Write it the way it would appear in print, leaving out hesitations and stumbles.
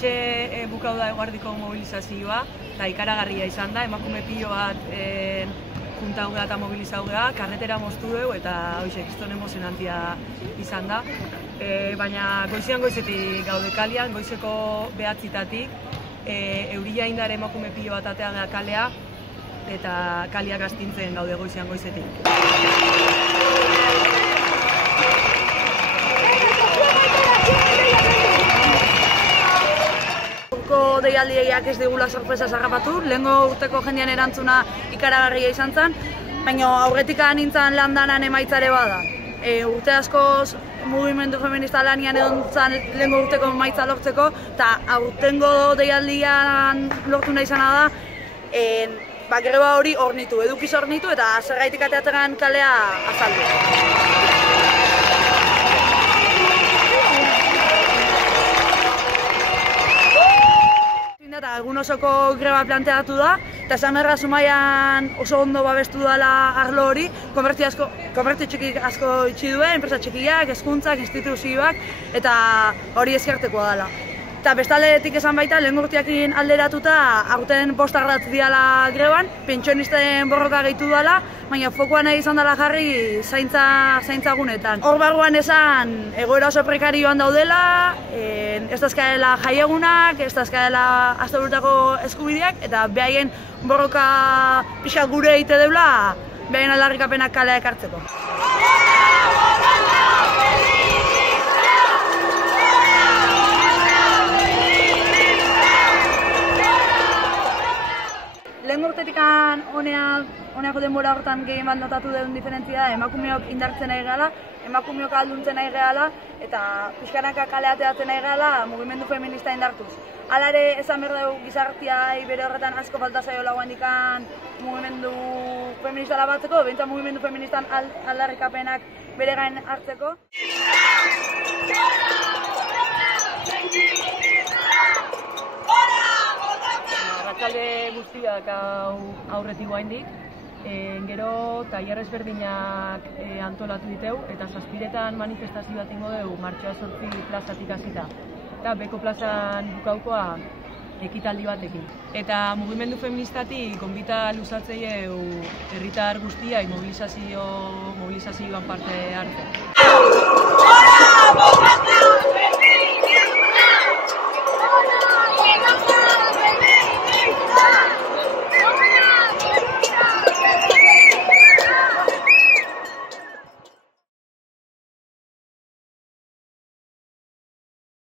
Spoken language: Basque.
Oraintxe bukau da eguerdiko mobilizazioa, eta ikaragarria izan da, emakume pilo bat juntau da eta mobilizau da, karretera moztu dugu eta hoxe, kriston emozionantia izan da. Baina goizean goizetik gaude kalean, goizeko 9:00-tatik, euria indar emakume pilo bat atea da kalea, eta kaleak astintzen gaude goizean goizetik. Deialdiak ez digula sorpresa zarrapatu, lehengo urteko jendean erantzuna ikaragarria izan zen, baina aurretik nintzen landanan emaitzare bada. Urte askoz mugimendu feminista lanian egon zen lehengo urteko emaitza lortzeko, eta aurtengo deialdian lortu nahi izana da, greba hori ornitu, edukiz ornitu eta zergaitik ateatzen kalea azaldu. Eta egun osoko greba planteatu da, eta esan erra Zumaian oso ondo babestu dela arlo hori, komertzio txikik asko itxi duen, enpresa txikiak, hezkuntzak, instituzioak, eta hori eskertekoa dela. Eta bestaldetik esan baita, lehen urteakin alderatuta, aurten 5 ardatz diala greban, pentsionisten borroka gehitu dela, baina fokoan izan dela jarri zaintza gunetan. Hor barruan esan, egoera oso prekarioan daudela, ez dazkaela jaiegunak, ez dazkaela asteburutako eskubideak, eta behaien borroka pixkat gure egite deula, behaien aldarrikapenak kalea ekartzeko. Lehen urtetik honeako denbora horretan gehien bat notatu duen diferentzia da, emakumeok indartzen nahi gehala, emakumeok alduntzen nahi gehala, eta pixkanaka kale ateatzen nahi gehala mugimendu feminista indartuz. Hala ere, esan behar dugu gizartiai bere horretan asko falta zaio laguan dikan mugimendu feminista labatzeko, behintzat mugimendu feministan aldarrikapenak bere gain hartzeko. Arratsalde guztiak aurretik guaindik, gero tailer ezberdinak antolatu diteu eta 7:00 manifestazio bat ingo dugu martxoa 8 plazatik hasita. Eta beko plazan bukaukoa ekitaldi batekin. Eta mugimendu feministatik gonbita luzatzeieu herritar guztiak mobilizazioan parte hartzen.